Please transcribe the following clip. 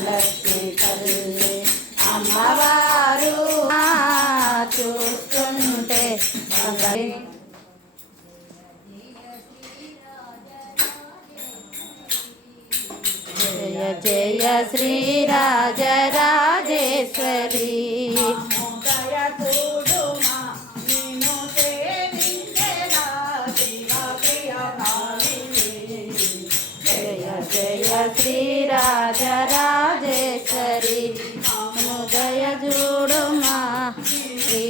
లక్ష్మి తల్లి అమ్మవారు చూస్తుంటే జయ జయ శ్రీరాజరాజేశ్వరి జయ శ్రీరాజరాజేశ్వరి ఉదయ చూడుమా శ్రీ